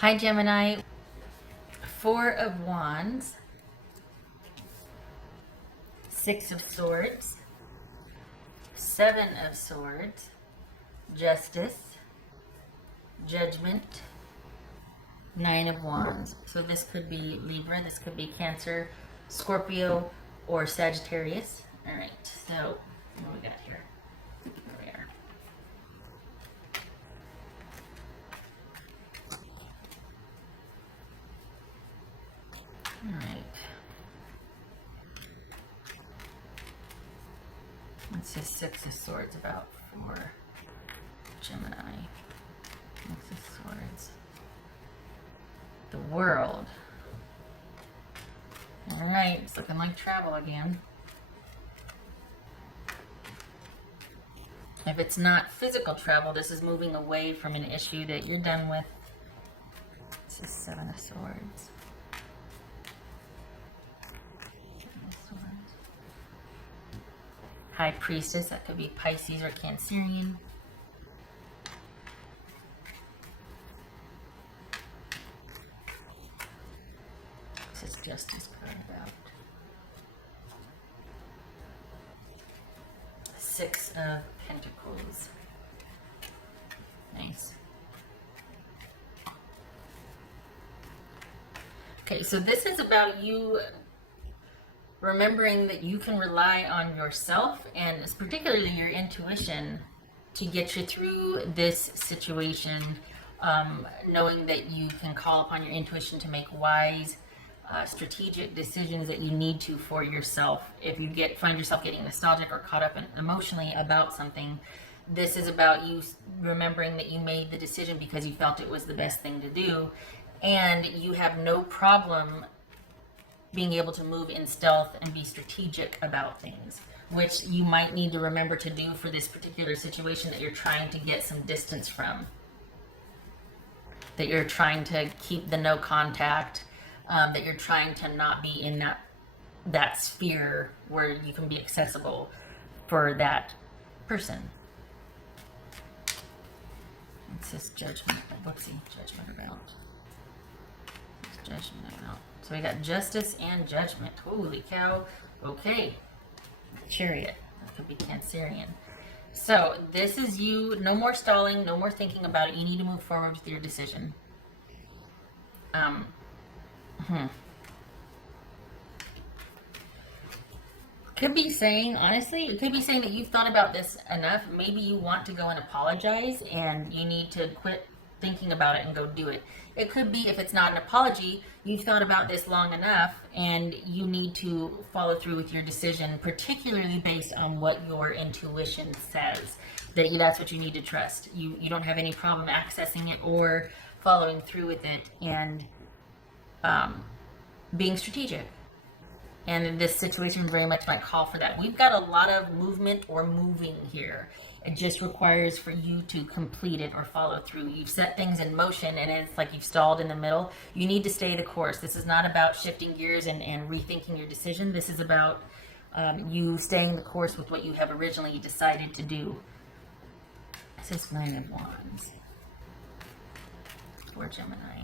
Hi Gemini, Four of Wands, Six of Swords, Seven of Swords, Justice, Judgment, Nine of Wands. So this could be Libra, this could be Cancer, Scorpio, or Sagittarius. All right, so what do we got here? Here we are. All right. What's this Six of Swords about for Gemini? Six of Swords. The world. All right, it's looking like travel again. If it's not physical travel, this is moving away from an issue that you're done with. This is Seven of Swords. High Priestess, that could be Pisces or Cancerian. This is Justice card about. Six of Pentacles. Nice. Okay, so this is about you remembering that you can rely on yourself and particularly your intuition to get you through this situation, knowing that you can call upon your intuition to make wise, strategic decisions that you need to for yourself. If you find yourself getting nostalgic or caught up emotionally about something, this is about you remembering that you made the decision because you felt it was the best thing to do, and you have no problem being able to move in stealth and be strategic about things, which you might need to remember to do for this particular situation that you're trying to get some distance from, that you're trying to keep the no contact, that you're trying to not be in that sphere where you can be accessible for that person. It's this Judgment. What's the Judgment about? What's Judgment about? So we got Justice and Judgment. Holy cow. Okay. Chariot. That could be Cancerian. So this is you. No more stalling. No more thinking about it. You need to move forward with your decision. Could be saying, honestly, it could be saying that you've thought about this enough. Maybe you want to go and apologize and you need to quit thinking about it and go do it. It could be, if it's not an apology, you've thought about this long enough and you need to follow through with your decision, particularly based on what your intuition says. That's what you need to trust. You don't have any problem accessing it or following through with it and being strategic. And this situation very much might call for that. We've got a lot of movement or moving here. It just requires for you to complete it or follow through. You've set things in motion and it's like you've stalled in the middle. You need to stay the course. This is not about shifting gears and rethinking your decision. This is about you staying the course with what you have originally decided to do. This is Nine of Wands for Gemini.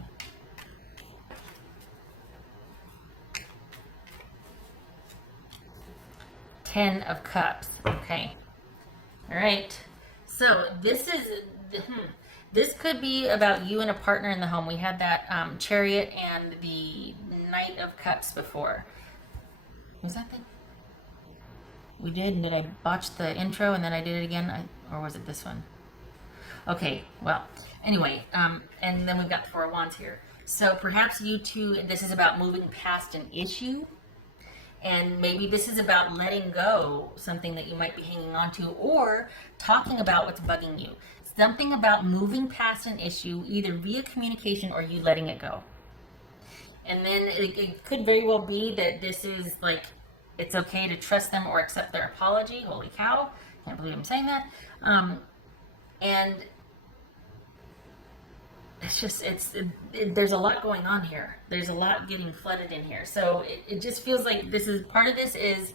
Ten of Cups. Okay. All right. So this could be about you and a partner in the home. We had that Chariot and the Knight of Cups before. Was that the? We did. And did I botch the intro and then I did it again? Or was it this one? Okay. Well. Anyway. And then we've got the Four of Wands here. So perhaps you two. This is about moving past an issue. And maybe this is about letting go something that you might be hanging on to, or talking about what's bugging you. Something about moving past an issue, either via communication or you letting it go. And then it could very well be that this is like, it's okay to trust them or accept their apology. Holy cow. Can't believe I'm saying that. And it's just, there's a lot going on here. There's a lot getting flooded in here. So it just feels like part of this is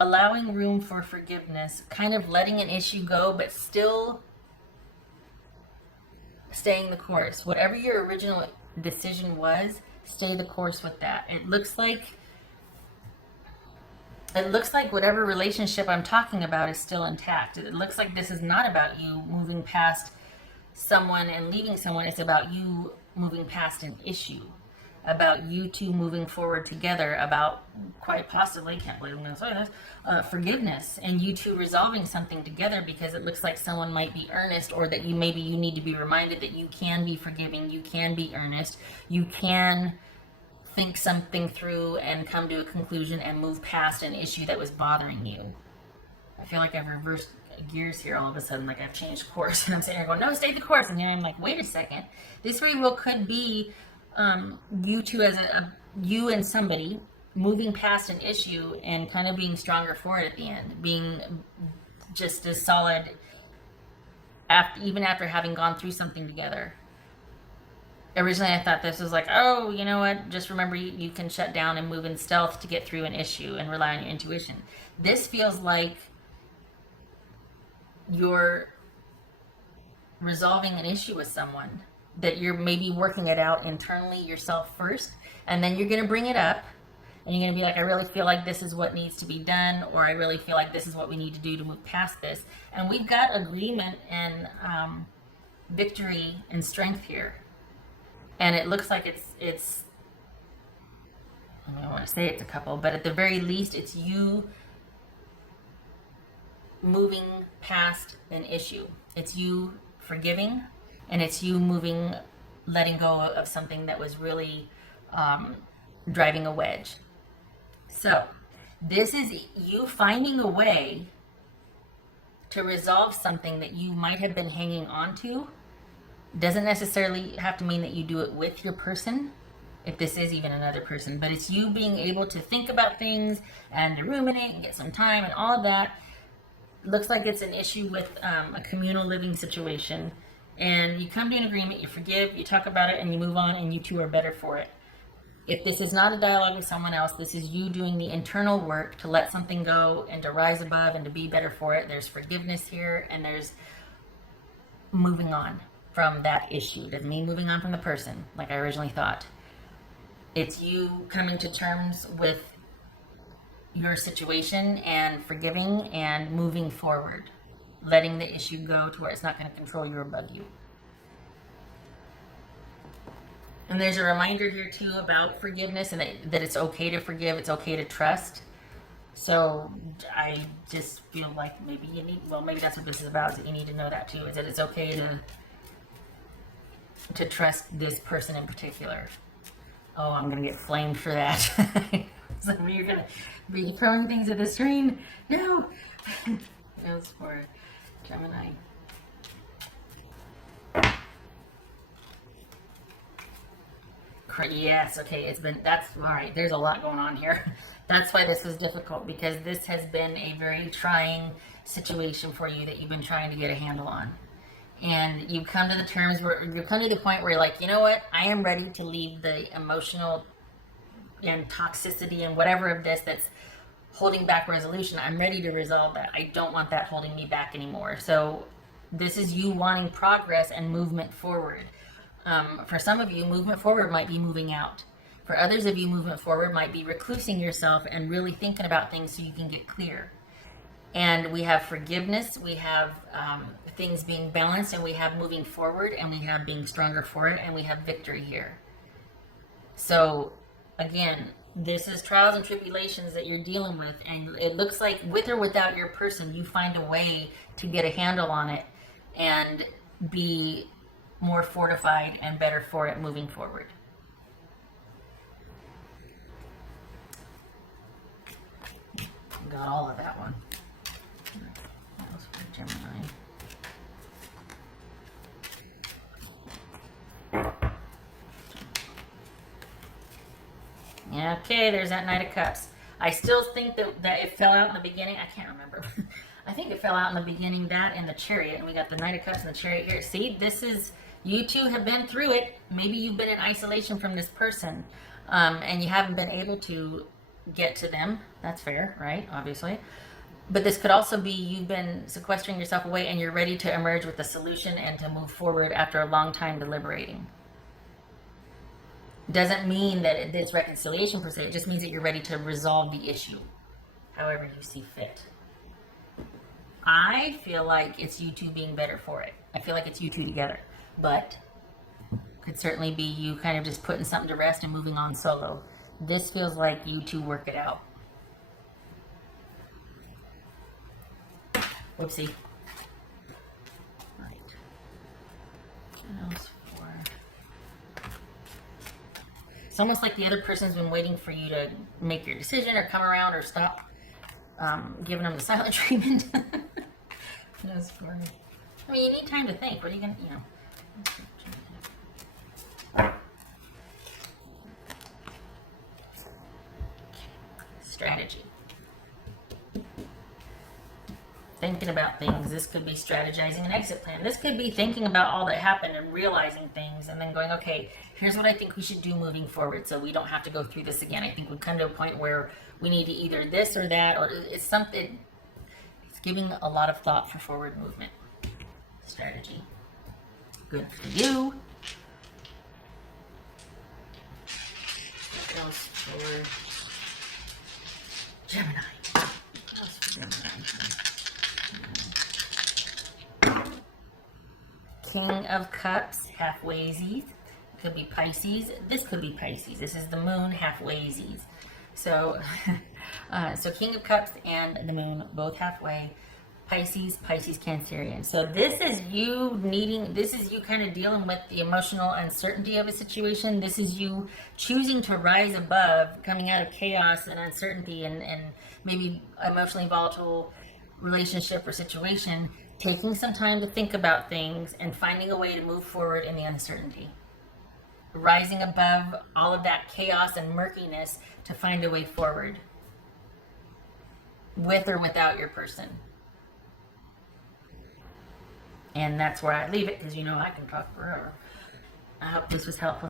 allowing room for forgiveness, kind of letting an issue go, but still staying the course. Whatever your original decision was, stay the course with that. It looks like whatever relationship I'm talking about is still intact. It looks like this is not about you moving past someone and leaving someone. It's about you moving past an issue, about you two moving forward together, about quite possibly, can't believe I'm going to say this, forgiveness, and you two resolving something together, because it looks like someone might be earnest, or that you need to be reminded that you can be forgiving, you can be earnest, you can think something through and come to a conclusion and move past an issue that was bothering you. I feel like I've reversed gears here all of a sudden, like I've changed course, and I'm sitting here going, no, stay the course, and here I'm like, wait a second. This free will could be you two as you and somebody moving past an issue and kind of being stronger for it at the end, being just as solid even after having gone through something together. Originally, I thought this was like, oh, you know what? Just remember, you can shut down and move in stealth to get through an issue and rely on your intuition. This feels like you're resolving an issue with someone, that you're maybe working it out internally yourself first, and then you're going to bring it up, and you're going to be like, I really feel like this is what needs to be done, or I really feel like this is what we need to do to move past this. And we've got agreement and victory and strength here. And it looks like it's I don't want to say it's a couple, but at the very least, it's you moving past an issue. It's you forgiving, and it's you letting go of something that was really driving a wedge. So this is you finding a way to resolve something that you might have been hanging on to. Doesn't necessarily have to mean that you do it with your person, if this is even another person, but it's you being able to think about things and to ruminate and get some time and all of that. Looks like it's an issue with a communal living situation, and you come to an agreement, you forgive, you talk about it, and you move on, and you two are better for it. If this is not a dialogue with someone else, this is you doing the internal work to let something go and to rise above and to be better for it. There's forgiveness here, and there's moving on from that issue. Doesn't mean moving on from the person, like I originally thought. It's you coming to terms with your situation and forgiving and moving forward, letting the issue go to where it's not going to control you or bug you. And there's a reminder here too about forgiveness, and that it's okay to forgive, it's okay to trust. So I just feel like maybe maybe that's what this is about, is that you need to know that too, is that it's okay to trust this person in particular. Oh, I'm going to get flamed for that. Some of you are going to be throwing things at the screen. No! That was for Gemini. Yes, okay, that's, all right, there's a lot going on here. That's why this was difficult, because this has been a very trying situation for you that you've been trying to get a handle on. And you've come to the terms where you've come to the point where you're like, you know what? I am ready to leave the emotional and toxicity and whatever of this that's holding back resolution. I'm ready to resolve that. I don't want that holding me back anymore. So this is you wanting progress and movement forward. For some of you, movement forward might be moving out. For others of you, movement forward might be reclusing yourself and really thinking about things so you can get clear. And we have forgiveness, we have things being balanced, and we have moving forward, and we have being stronger for it, and we have victory here. So again, this is trials and tribulations that you're dealing with, and it looks like with or without your person, you find a way to get a handle on it and be more fortified and better for it moving forward. Got all of that one. That was for Gemini. Okay, there's that Knight of Cups. I still think that it fell out in the beginning. I can't remember. I think it fell out in the beginning, that and the Chariot. And we got the Knight of Cups and the Chariot here. See, this is, you two have been through it. Maybe you've been in isolation from this person, and you haven't been able to get to them. That's fair, right? Obviously. But this could also be you've been sequestering yourself away and you're ready to emerge with a solution and to move forward after a long time deliberating. Doesn't mean that it's reconciliation per se. It just means that you're ready to resolve the issue however you see fit. I feel like it's you two being better for it. I feel like it's you two together. But could certainly be you kind of just putting something to rest and moving on solo. This feels like you two work it out. Whoopsie. Right. What else for? It's almost like the other person's been waiting for you to make your decision or come around or stop giving them the silent treatment. What else for? I mean, you need time to think. What are you going to, you know? Strategy. Thinking about things. This could be strategizing an exit plan. This could be thinking about all that happened and realizing things and then going, okay, here's what I think we should do moving forward so we don't have to go through this again. I think we've come to a point where we need to either this or that, or it's something. It's giving a lot of thought for forward movement. Strategy. Good for you. What else for Gemini? What else for Gemini? King of Cups, halfwaysies. Could be Pisces. This could be Pisces. This is the moon, halfwaysies. So, so King of Cups and the moon, both halfway. Pisces, Cancerian. So this is you kind of dealing with the emotional uncertainty of a situation. This is you choosing to rise above, coming out of chaos and uncertainty and maybe emotionally volatile relationship or situation, taking some time to think about things and finding a way to move forward in the uncertainty. Rising above all of that chaos and murkiness to find a way forward. With or without your person. And that's where I leave it because you know I can talk forever. I hope this was helpful.